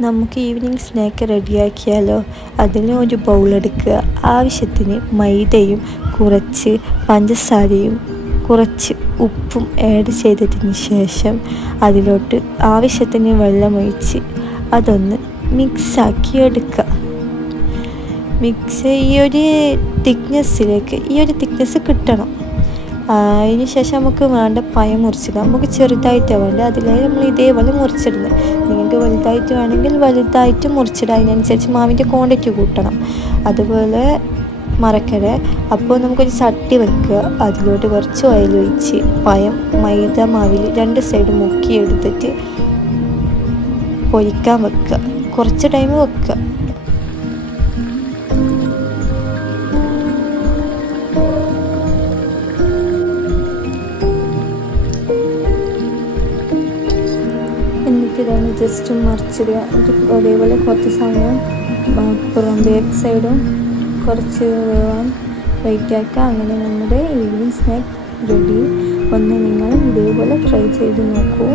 നമുക്ക് evening snack റെഡിയാക്കിയാലോ. അതിന് ഒരു ബൗളെടുക്കുക. ആവശ്യത്തിന് മൈദയും കുറച്ച് പഞ്ചസാരയും കുറച്ച് ഉപ്പും ആഡ് ചെയ്തതിന് ശേഷം അതിലോട്ട് ആവശ്യത്തിന് വെള്ളമൊഴിച്ച് അതൊന്ന് മിക്സാക്കി എടുക്കുക. ഈ ഒരു തിക്നെസ് കിട്ടണം. അതിന് ശേഷം നമുക്ക് വേണ്ട പഴം മുറിച്ചിടാം. നമുക്ക് ചെറുതായിട്ടാണ് വേണ്ടത്, അതിലായി നമ്മൾ ഇതേപോലെ മുറിച്ചിടുന്നത്. നിങ്ങൾക്ക് വലുതായിട്ട് വേണമെങ്കിൽ വലുതായിട്ട് മുറിച്ചിടാം. അതിനനുസരിച്ച് മാവിൻ്റെ ക്വാണ്ടിറ്റി കൂട്ടണം. അതുപോലെ മറക്കരുത്. അപ്പോൾ നമുക്കൊരു ചട്ടി വെക്കുക. അതിലോട്ട് കുറച്ച് ഓയിൽ ഒഴിച്ച് പഴം മൈദ മാവിൽ 2 സൈഡ് മുക്കി എടുത്തിട്ട് പൊരിക്കാൻ വെക്കുക. കുറച്ച് ടൈം വെക്കുക. എന്നിട്ട് ഇതൊന്ന് ജസ്റ്റ് മറിച്ചിടുക. അതേപോലെ കുറച്ച് സമയം പുറം ബാക്ക് സൈഡും കുറച്ച് വേവാൻ വെയിറ്റ് ആക്കുക. അങ്ങനെ നമ്മുടെ ഈവനിങ് സ്നാക്ക് റെഡി. ഒന്ന് നിങ്ങൾ ഇതേപോലെ ട്രൈ ചെയ്ത് നോക്കൂ.